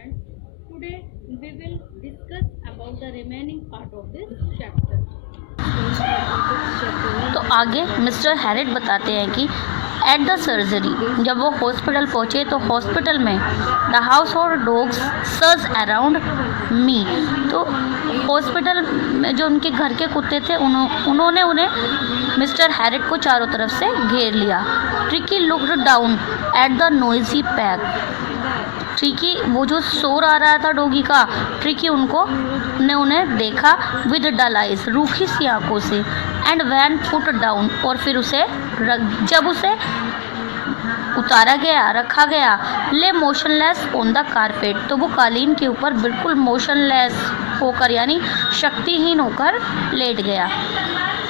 students. Today we will discuss about the remaining part of this chapter. तो आगे mister Herriot बताते हैं कि एट द सर्जरी जब वो हॉस्पिटल पहुँचे तो हॉस्पिटल में the house hold dogs surge around me. तो हॉस्पिटल में जो उनके घर के कुत्ते थे उन्होंने उन्हें मिस्टर हैरिट को चारों तरफ से घेर लिया। Tricky looked down at the noisy pack. Tricky वो जो शोर आ रहा था डॉगी का, ट्रिकी उन्हें देखा विद डल आइज, रूखी सी आंखों से। एंड वैन पुट डाउन, और फिर जब उसे उतारा गया, रखा गया, ले मोशनलेस ऑन द कारपेट, तो वो कालीन के ऊपर बिल्कुल मोशनलेस होकर यानी शक्तिहीन होकर लेट गया।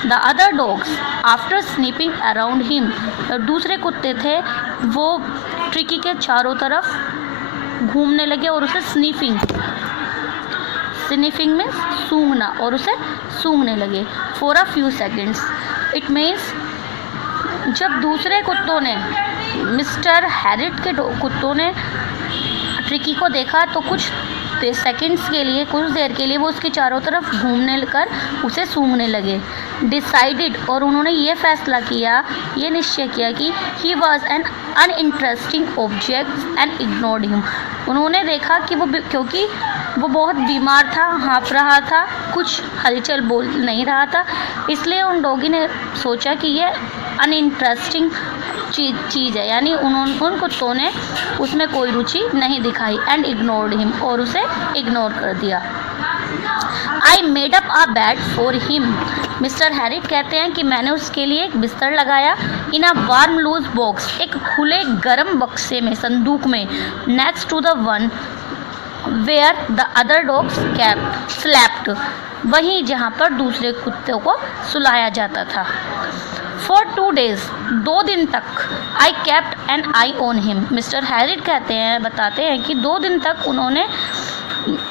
The other dogs after sniffing around him, दूसरे कुत्ते थे वो ट्रिकी के चारों तरफ घूमने लगे और उसे स्नीफिंग में सूंघना, और उसे सूंघने लगे for a few seconds. It means जब दूसरे कुत्तों ने, मिस्टर हैरिट के कुत्तों ने ट्रिकी को देखा तो कुछ सेकंड्स के लिए, कुछ देर के लिए वो उसके चारों तरफ घूमने कर उसे सूंघने लगे। डिसाइडेड, और उन्होंने ये फैसला किया, ये निश्चय किया कि he was an uninteresting object and ignored him. उन्होंने देखा कि क्योंकि वो बहुत बीमार था, हाँफ रहा था, कुछ हलचल बोल नहीं रहा था, इसलिए उन डॉगी ने सोचा कि ये अनइंटरेस्टिंग चीज़ है, यानी उन कुत्तों ने उसमें कोई रुचि नहीं दिखाई। एंड इग्नोर्ड हिम, और उसे इग्नोर कर दिया। I made up a bed for him. Mr Herriot कहते हैं कि मैंने उसके लिए एक बिस्तर लगाया in a warm loose box, एक खुले गर्म बक्से में, संदूक में, next to the one where the other dogs kept slept, वहीं जहाँ पर दूसरे कुत्तों को सुलाया जाता था। फॉर 2 days, 2 दिन तक, I kept an eye on him. Mr Herriot बताते हैं कि 2 दिन तक उन्होंने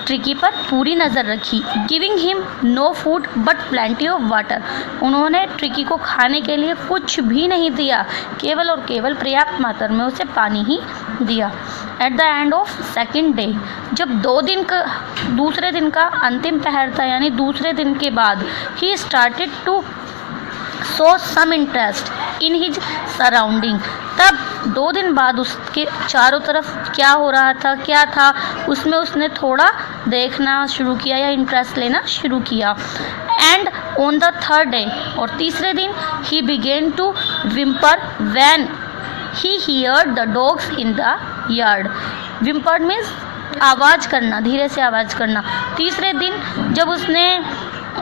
ट्रिकी पर पूरी नज़र रखी। Giving him no food but plenty of water, उन्होंने ट्रिकी को खाने के लिए कुछ भी नहीं दिया, केवल और केवल पर्याप्त मात्रा में उसे पानी ही दिया। At the end of second day, जब दूसरे दिन का अंतिम पहर था, यानी दूसरे दिन के बाद, he started to show some interest in his surrounding, तब 2 दिन बाद उसके चारों तरफ क्या हो रहा था, क्या था, उसमें उसने थोड़ा देखना शुरू किया या इंटरेस्ट लेना शुरू किया। And on the third day, और तीसरे दिन, he began to whimper when he heard the dogs in the yard. Whimpered means आवाज़ करना, धीरे से आवाज़ करना। तीसरे दिन जब उसने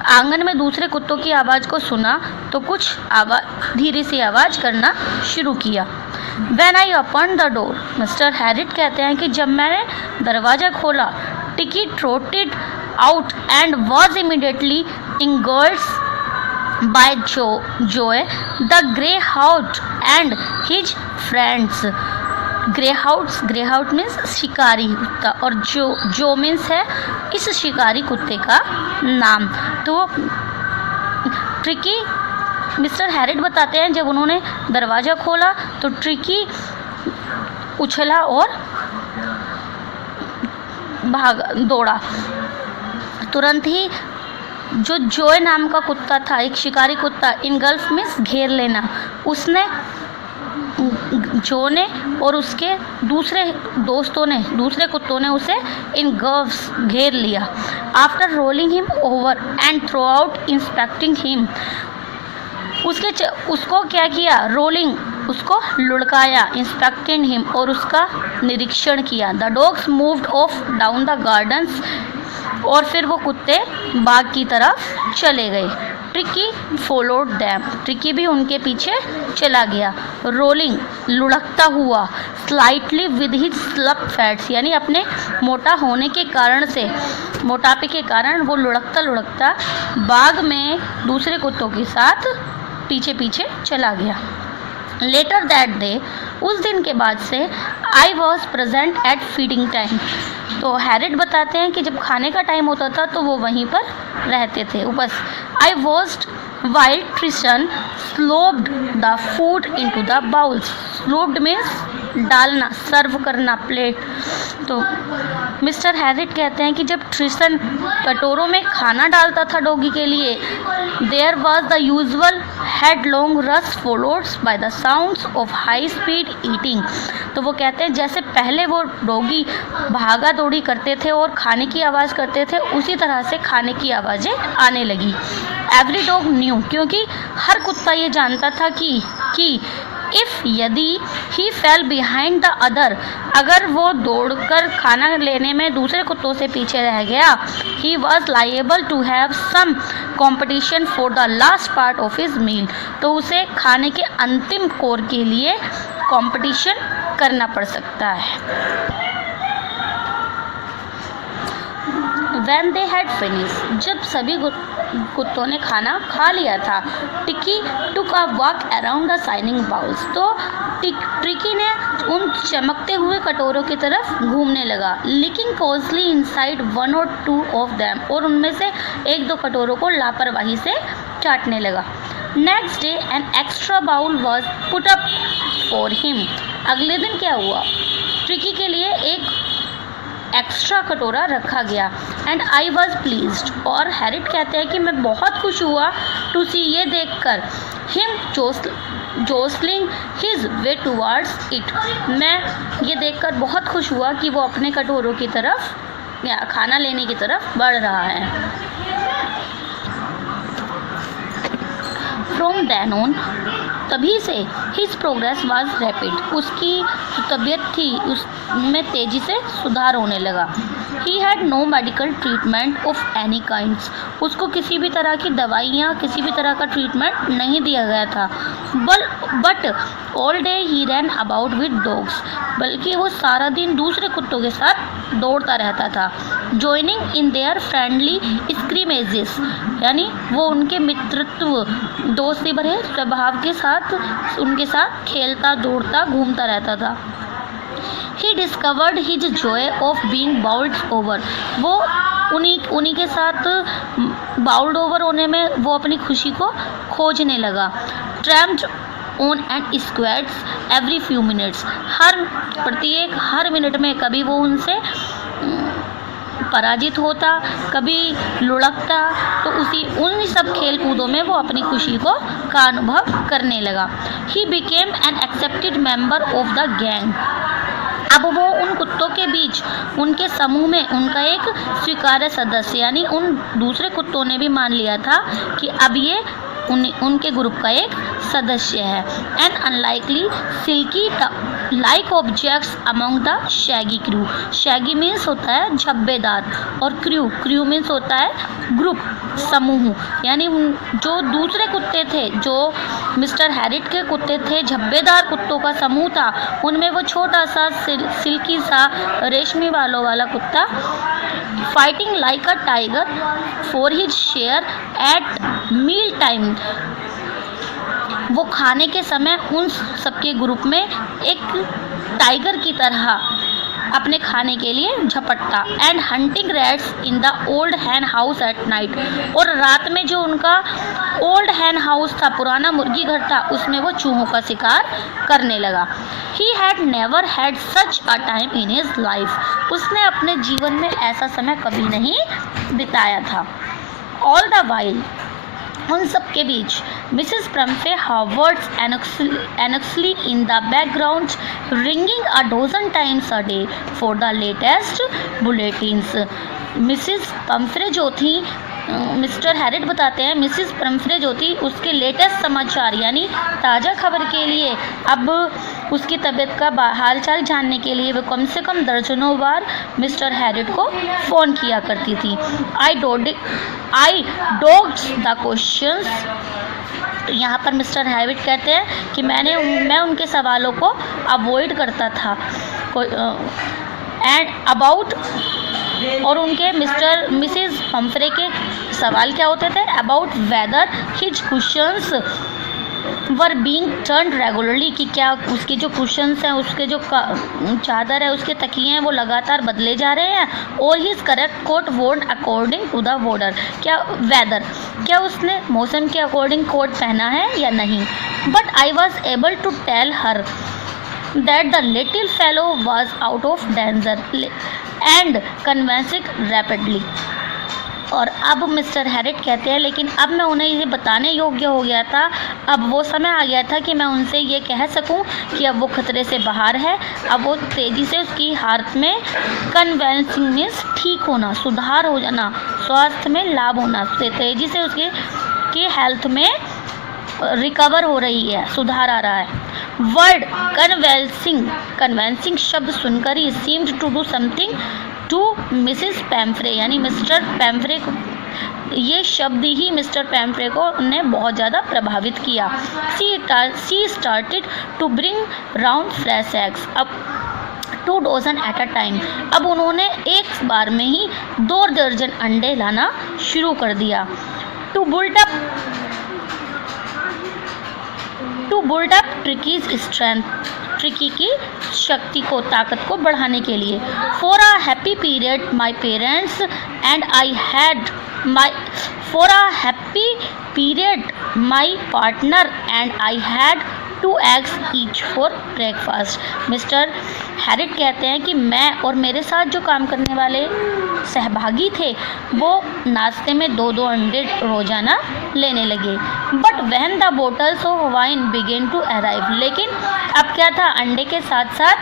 आंगन में दूसरे कुत्तों की आवाज़ को सुना तो कुछ धीरे से आवाज़ करना शुरू किया। When I opened the door, mister Herriot कहते हैं कि जब मैंने दरवाज़ा खोला, टिकी ट्रोटेड out and was immediately engulfed by Joe, the greyhound and his friends. Greyhound means शिकारी कुत्ता, और जो मीन्स है इस शिकारी कुत्ते का नाम। तो ट्रिकी, मिस्टर हैरिट बताते हैं जब उन्होंने दरवाज़ा खोला तो ट्रिकी उछला और दौड़ा। तुरंत ही जो जोय नाम का कुत्ता था, एक शिकारी कुत्ता, इनगल्फ मीन्स घेर लेना, उसने, जो ने और उसके दूसरे दोस्तों ने, दूसरे कुत्तों ने उसे इन गर्व्स घेर लिया। After rolling him over and through out inspecting him, उसको क्या किया, रोलिंग, उसको लुढ़काया, इंस्पेक्टिंग हिम, और उसका निरीक्षण किया। The dogs moved of down the gardens, और फिर वो कुत्ते बाग की तरफ चले गए। ट्रिकी फॉलोड दैम, ट्रिकी भी उनके पीछे चला गया। रोलिंग, लुढ़कता हुआ, स्लाइटली विद हिज स्लप फैट्स, यानी अपने मोटा होने के कारण से, मोटापे के कारण वो लुढ़कता बाग में दूसरे कुत्तों के साथ पीछे पीछे चला गया। लेटर दैट डे, उस दिन के बाद से, I was present at feeding time, तो हैरिट बताते हैं कि जब खाने का टाइम होता था तो वो वहीं पर रहते थे, बस। I watched while Tristan slopped the food into the bowls, slopped means डालना, सर्व करना, प्लेट। तो मिस्टर हैरिट कहते हैं कि जब ट्रिशन कटोरों में खाना डालता था डॉगी के लिए, there was the usual headlong rush followed by the sounds of high speed eating. तो वो कहते हैं जैसे पहले वो डॉगी भागा दौड़ी करते थे और खाने की आवाज़ करते थे, उसी तरह से खाने की आवाज़ें आने लगी। एवरी डॉग न्यू, क्योंकि हर कुत्ता ये जानता था कि यदि ही फेल बिहाइंड द अदर, अगर वो दौड़कर खाना लेने में दूसरे कुत्तों से पीछे रह गया, he was liable to have some competition for the last part of his meal. तो उसे खाने के अंतिम कोर के लिए कंपटीशन करना पड़ सकता है। When they had finished, जब सभी कुत्तों ने खाना खा लिया था, टिकी took a walk around the shining bowls। तो ट्रिकी ने उन चमकते हुए कटोरों की तरफ घूमने लगा, licking closely inside one or two of them, और उनमें से एक दो कटोरों को लापरवाही से चाटने लगा। Next day an extra bowl was put up for him. अगले दिन क्या हुआ, ट्रिकी के लिए एक एक्स्ट्रा कटोरा रखा गया। एंड आई वॉज प्लीज्ड, और हैरिट कहते हैं कि मैं बहुत खुश हुआ टू सी, ये देखकर, him jostling his way towards it, मैं ये देखकर बहुत खुश हुआ कि वो अपने कटोरों की तरफ या खाना लेने की तरफ बढ़ रहा है। फ्रॉम देन ऑन, तभी से हिज प्रोग्रेस वाज रैपिड, उसकी जो तबीयत थी उसमें तेज़ी से सुधार होने लगा। He had no medical treatment of any kinds, उसको किसी भी तरह की दवाइयाँ, किसी भी तरह का ट्रीटमेंट नहीं दिया गया था। But all day he ran about with dogs, बल्कि वो सारा दिन दूसरे कुत्तों के साथ दौड़ता रहता था। जॉइनिंग इन देयर फ्रेंडली स्क्रीमेजेस, यानी वो उनके मित्रत्व, दोस्ती भरे स्वभाव के साथ उनके साथ खेलता, दौड़ता, घूमता रहता था। He discovered his joy of being bowled over, वो उन्हीं के साथ बाउल्ड ओवर होने में वो अपनी खुशी को खोजने लगा। Tramped on and squashed every few minutes, हर मिनट में कभी वो उनसे पराजित होता, कभी लुढ़कता, तो उन सब खेल कूदों में वो अपनी खुशी का अनुभव करने लगा। He became an accepted member of the gang, अब वो उन कुत्तों के बीच, उनके समूह में उनका एक स्वीकार्य सदस्य, यानी उन दूसरे कुत्तों ने भी मान लिया था कि अब ये उनके ग्रुप का एक सदस्य है। And unlikely silky like objects among the shaggy crew, shaggy means होता है झब्बेदार, और क्रू मीन्स होता है ग्रुप, समूह, यानी जो दूसरे कुत्ते थे, जो मिस्टर हैरिट के कुत्ते थे, झब्बेदार कुत्तों का समूह था, उनमें वो छोटा सा सिल्की सा रेशमी बालों वाला कुत्ता, fighting like a tiger for his share at meal time, वो खाने के समय उन सबके ग्रुप में एक टाइगर की तरह अपने खाने के लिए झपटता। And hunting rats in the old hen house at night, और रात में जो उनका ओल्ड हैन हाउस था, पुराना मुर्गी घर था, उसमें वो चूहों का शिकार करने लगा। He had never had such a time in his life, उसने अपने जीवन में ऐसा समय कभी नहीं बिताया था। ऑल द वाइल, उन सब के बीच, Mrs Pumphrey hovered anxiously in the background ringing a dozen times a day for the latest bulletins. Mrs Pumphrey जो थी, मिस्टर हैरिट बताते हैं, मिसेस प्रम्फ्रे जो थी, उसके लेटेस्ट समाचार यानी ताज़ा खबर के लिए, अब उसकी तबीयत का हालचाल जानने के लिए वो कम से कम दर्जनों बार मिस्टर हैरिट को फ़ोन किया करती थी। आई डॉग्ड द क्वेश्चंस, यहाँ पर मिस्टर हैरिट कहते हैं कि मैं उनके सवालों को अवॉइड करता था। एंड अबाउट, और उनके मिसेस हम्फ्रे के सवाल क्या होते थे, about whether his cushions were being turned regularly, कि क्या उसके जो कुशन्स हैं, उसके जो चादर है, उसके तकिए हैं, वो लगातार बदले जा रहे हैं। और his correct coat worn according to the warder, क्या उसने मौसम के अकॉर्डिंग कोट पहना है या नहीं। But I was able to tell her, that the little fellow was out of danger and convincing rapidly. और अब मिस्टर हैरिट कहते हैं, लेकिन अब मैं उन्हें ये बताने योग्य हो गया था, अब वो समय आ गया था कि मैं उनसे ये कह सकूं कि अब वो खतरे से बाहर है। अब वो तेज़ी से उसकी हालत में कन्वेंसिंग मीन्स ठीक होना, सुधार हो जाना, स्वास्थ्य में लाभ होना, तेज़ी से उसकी हेल्थ में रिकवर हो रही है, सुधार आ रहा है। वर्ड कन्वेंसिंग शब्द सुनकर ही seemed to do something to Mrs Pumphrey, यानी मिस्टर पैम्फ्रे को, ये शब्द ही मिस्टर पैम्फ्रे को ने बहुत ज़्यादा प्रभावित किया। She started to bring round fresh eggs, अब 2 डज़न एट अ टाइम, अब उन्होंने एक बार में ही 2 दर्जन अंडे लाना शुरू कर दिया। To build up Tricki's strength, Tricki की शक्ति को, ताकत को बढ़ाने के लिए। For a happy period my parents and I had my partner and I had 2 eggs each for breakfast। Mr Herriot कहते हैं कि मैं और मेरे साथ जो काम करने वाले सहभागी थे वो नाश्ते में 2-2 अंडे रोजाना लेने लगे। But when the bottles of wine began to arrive, लेकिन अब क्या था, अंडे के साथ साथ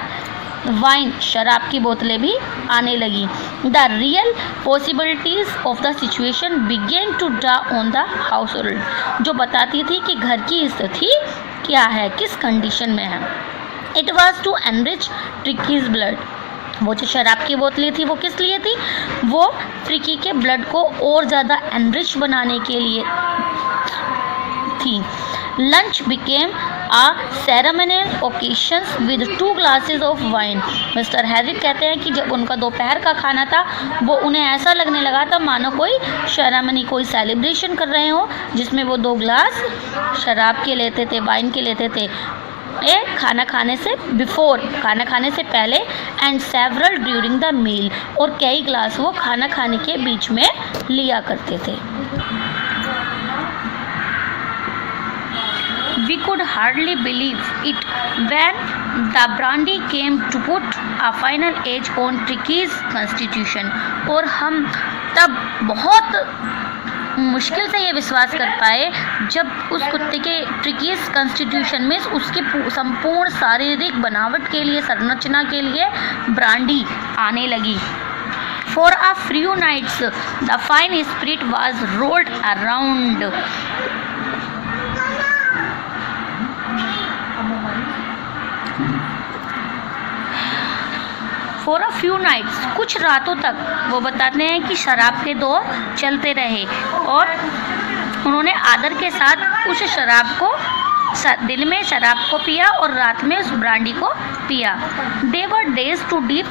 वाइन, शराब की बोतलें भी आने लगी। The real possibilities of the situation began to draw on the household, जो बताती थी कि घर की स्थिति क्या है, किस कंडीशन में है। It was to enrich Tricki's blood, वो जो शराब की बोतलें थी वो किस लिए थी, वो ट्रिकी के ब्लड को और ज़्यादा एनरिच बनाने के लिए थी। Lunch became a ceremonial occasions with 2 glasses of wine. Mr Herriot कहते हैं कि जब उनका दोपहर का खाना था वो उन्हें ऐसा लगने लगा था मानो कोई सेरेमनी, कोई सेलिब्रेशन कर रहे हो, जिसमें वो 2 ग्लास शराब के लेते थे, वाइन के लेते थे, खाना खाने से बिफोर, खाना खाने से पहले, and several during the meal, और कई ग्लास वो खाना खाने के बीच में लिया करते थे। We could hardly believe it when the brandy came to put a final edge on Tricky's constitution, और हम तब बहुत मुश्किल से ये विश्वास कर पाए जब उस कुत्ते के ट्रिकीज कॉन्स्टिट्यूशन में उसके संपूर्ण शारीरिक बनावट के लिए, संरचना के लिए ब्रांडी आने लगी। For a few nights the fine spirit was rolled around for a few nights, कुछ रातों तक वो बताते हैं कि शराब के दौर चलते रहे, और उन्होंने आदर के साथ उस शराब को, दिन में शराब को पिया और रात में उस ब्रांडी को पिया। दे वर डेज टू डीप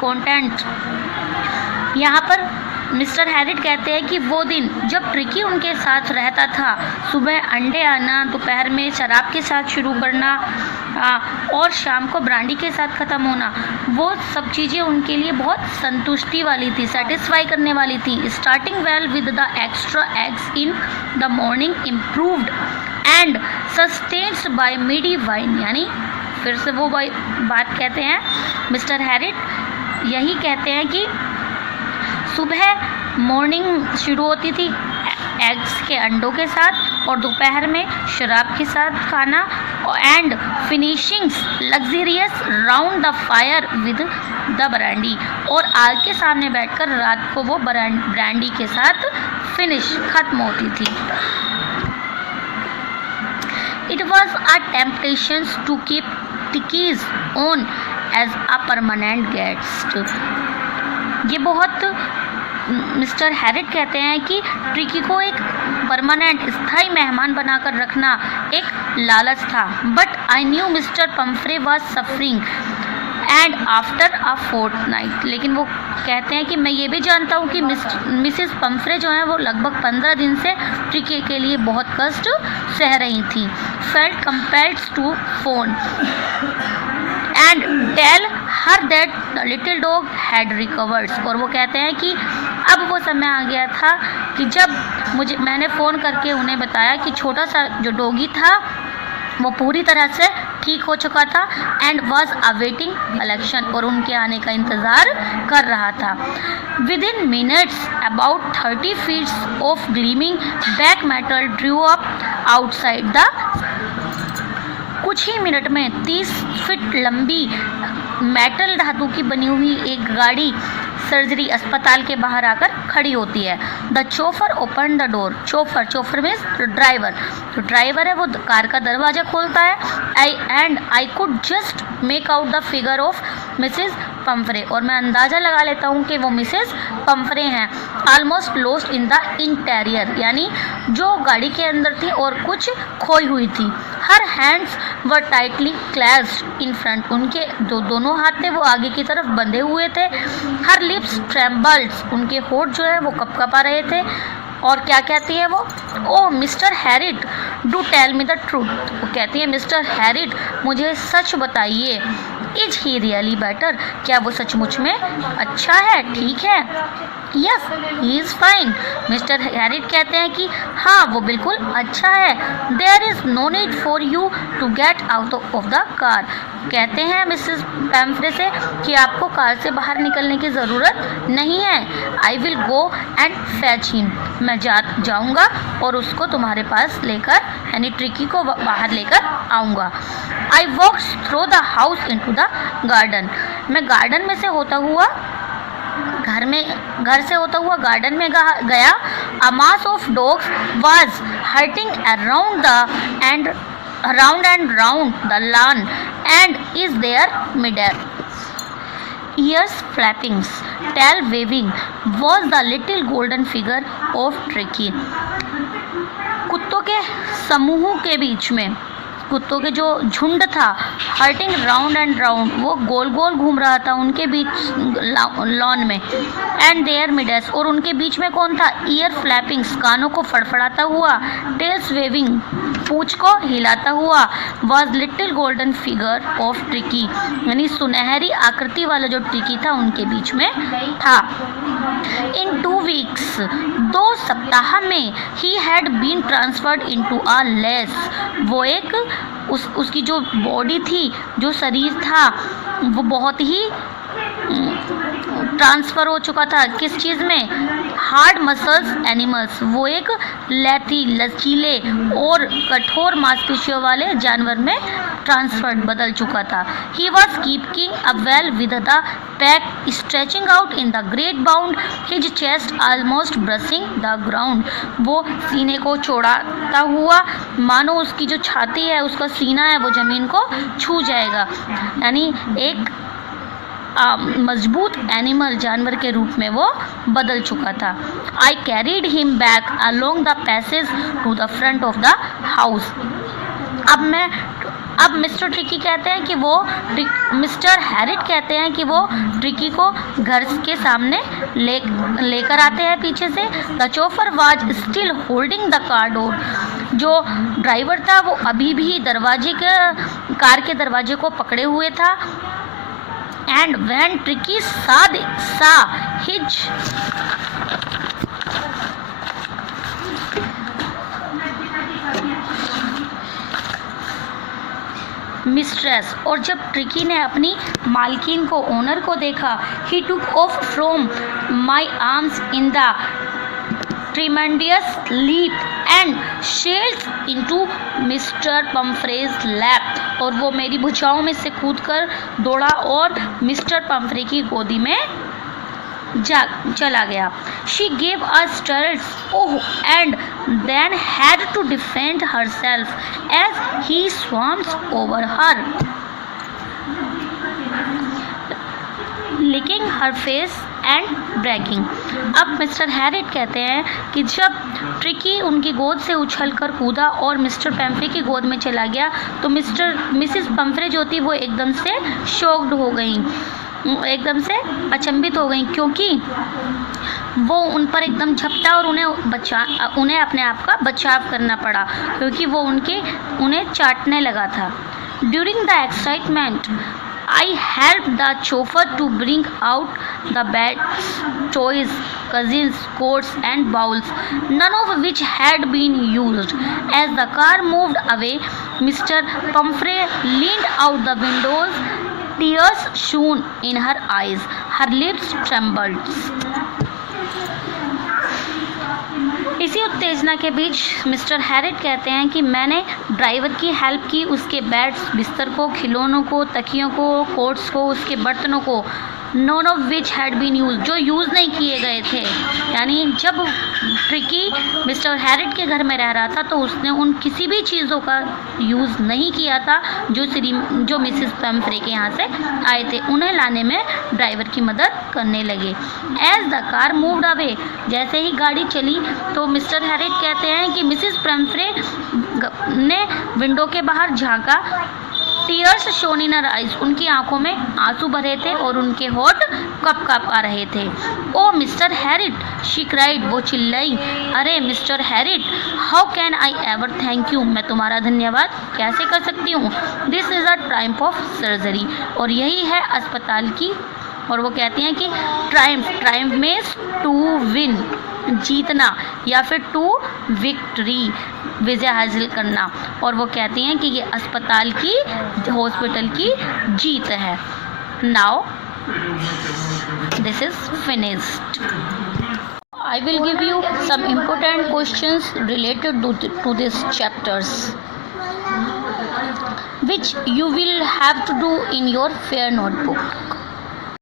कॉन्टेंट। यहाँ पर मिस्टर हैरिट कहते हैं कि वो दिन जब ट्रिकी उनके साथ रहता था, सुबह अंडे आना, दोपहर में शराब के साथ शुरू करना और शाम को ब्रांडी के साथ ख़त्म होना, वो सब चीज़ें उनके लिए बहुत संतुष्टि वाली थी, सेटिस्फाई करने वाली थी। Starting well with the extra eggs in the morning improved and sustained by midday wine, यानी फिर से वो बात कहते हैं मिस्टर हैरिट, यही कहते हैं कि सुबह मॉर्निंग शुरू होती थी एग्स के अंडों के साथ, और दोपहर में शराब के साथ खाना, and finishings luxurious round the fire with the brandy, और आग के सामने बैठकर रात को वो ब्रांडी के साथ फिनिश खत्म होती थी। It was a temptation to keep टिकीज on as a permanent guest. ये बहुत, मिस्टर हैरिट कहते हैं कि ट्रिकी को एक परमानेंट, स्थायी मेहमान बनाकर रखना एक लालच था। But I knew Mr Pumphrey was suffering and after a fortnight, लेकिन वो कहते हैं कि मैं ये भी जानता हूँ कि मिसेस पम्फ्रे जो हैं वो लगभग 15 दिन से ट्रिकी के लिए बहुत कष्ट सह रही थी। Felt compelled to phone and tell her that the little dog had recovered, और वो कहते हैं कि अब वो समय आ गया था कि जब मैंने फ़ोन करके उन्हें बताया कि छोटा सा जो डॉगी था वो पूरी तरह से ठीक हो चुका था एंड वॉज अवेटिंग कलेक्शन, और उनके आने का इंतज़ार कर रहा था। With in minutes about 30 feet of gleaming back metal Drew up outside the, कुछ ही मिनट में 30 फीट लंबी मेटल धातु की बनी हुई एक गाड़ी सर्जरी अस्पताल के बाहर आकर खड़ी होती है। The chauffeur open the door, chauffeur means driver, तो ड्राइवर है वो कार का दरवाज़ा खोलता है। I could just make out the figure of Mrs Pumphrey, और मैं अंदाज़ा लगा लेता हूँ कि वो मिसेस पम्फ्रे हैं। Almost lost in the interior, यानी जो गाड़ी के अंदर थी और कुछ खोई हुई थी। Her hands were tightly clasped in front, उनके जो दोनों हाथ थे वो आगे की तरफ बंधे हुए थे। हर लिप्स ट्रेम्बल्स, उनके होठ जो है वो कपकपा रहे थे। और क्या कहती है वो, oh Mr Herriot do tell me the truth, वो कहती है मिस्टर हैरिट मुझे सच बताइए, इज ही रियली बेटर, क्या वो सचमुच में अच्छा है, ठीक है। Yes he is fine, Mr Herriot कहते हैं कि हाँ वो बिल्कुल अच्छा है। There is no need for you to get out of the car, कहते हैं मिसेस पैम्फ्रे से कि आपको कार से बाहर निकलने की ज़रूरत नहीं है। I will go and fetch him, मैं जाऊँगा और उसको तुम्हारे पास लेकर, यानी ट्रिकी को बाहर लेकर आऊँगा। I walk through the house into the garden, मैं गार्डन में से होता हुआ घर से होता हुआ गार्डन में गया। A mass of dogs was hurtling around and round the lawn and in their midst, ears flapping, tail waving was the little golden figure of Tricky। कुत्तों के समूह के बीच में, कुत्तों के जो झुंड था, हर्टिंग राउंड एंड राउंड, वो गोल गोल घूम रहा था उनके बीच लॉन में। एंड देयर मिडस, और उनके बीच में कौन था, ईयर फ्लैपिंग्स, कानों को फड़फड़ाता हुआ, टेल्स वेविंग, पूंछ को हिलाता हुआ, was little golden figure of tricky, यानी सुनहरी आकृति वाला जो ट्रिकी था उनके बीच में था। इन 2 वीक्स, 2 सप्ताह में, he had been transferred into a less, वो एक उसकी जो बॉडी थी, जो शरीर था, वो बहुत ही ट्रांसफ़र हो चुका था। किस चीज़ में, हार्ड मसल्स एनिमल्स, वो एक लचीले और कठोर मांसपेशियों वाले जानवर में ट्रांसफर्ड बदल चुका था। He was keeping a well with the pack stretching out in the great bound, his chest almost brushing the ground, वो सीने को चौड़ाता हुआ मानो उसकी जो छाती है, उसका सीना है वो ज़मीन को छू जाएगा, यानी एक मजबूत एनिमल जानवर के रूप में वो बदल चुका था। I carried him back along the passage to the front of the house. अब मिस्टर ट्रिकी कहते हैं कि वो, मिस्टर हैरिट कहते हैं कि वो ट्रिकी को घर के सामने लेकर आते हैं पीछे से। The chauffeur was still holding the car door, जो ड्राइवर था वो अभी भी कार के दरवाजे को पकड़े हुए था। And when Tricky saw his mistress, और जब ट्रिकी ने अपनी मालकिन को, ओनर को देखा, he took off from my arms in the tremendous leap and sailed into Mr. Pumphrey's lap, और वो मेरी भुजाओं में से कूदकर दौड़ा और मिस्टर पम्फ्रे की गोदी में चला गया। She gave a start and then had to defend herself as he swarmed over her, licking her face and breaking. अब मिस्टर हैरिट कहते हैं कि जब ट्रिकी उनकी गोद से उछलकर कूदा और मिस्टर पम्फ्रे की गोद में चला गया, तो मिसिस पम्फ्रे जो थी वो एकदम से शॉक्ड हो गई, एकदम से अचंभित हो गई, क्योंकि वो उन पर एकदम झपटा और उन्हें अपने आप का बचाव करना पड़ा, क्योंकि वो उन्हें चाटने लगा था। During the excitement I helped the chauffeur to bring out the beds, toys, cousins, coats and bowls, none of which had been used. As the car moved away, Mr. Pumphrey leaned out the windows. Tears shone in her eyes. Her lips trembled. इसी उत्तेजना के बीच mister Herriot कहते हैं कि मैंने driver की help की, उसके बेड्स, बिस्तर को, खिलौनों को, तकियों को, कोट्स को, उसके बर्तनों को, none of which had been use, जो यूज़ नहीं किए गए थे। यानी जब ट्रिकी मिस्टर हैरिट के घर में रह रहा था तो उसने उन किसी भी चीज़ों का यूज़ नहीं किया था जो मिसेस पैम्फ्रे के यहाँ से आए थे। उन्हें लाने में ड्राइवर की मदद करने लगे। As the car moved away, जैसे ही गाड़ी चली तो मिस्टर हैरिट कहते हैं कि मिसेस पैम्फ्रे ने विंडो के बाहर झांका। Tears shone in her eyes, उनकी आंखों में आंसू भरे थे और उनके होठ कप आ रहे थे। ओ मिस्टर हैरिट, शी क्राइड, वो चिल्लाई। अरे mister Herriot, how can I ever thank you, मैं तुम्हारा धन्यवाद कैसे कर सकती हूँ। This is a Triumph of surgery, और यही है अस्पताल की। और वो कहती हैं कि ट्रायम्फ मीन्स टू विन, जीतना, या फिर टू विक्ट्री, विजय हासिल करना। और वो कहती हैं कि ये अस्पताल की, हॉस्पिटल की जीत है। Now this is finished. I will give you some important questions related to these chapters, which you will have to do in your fair notebook.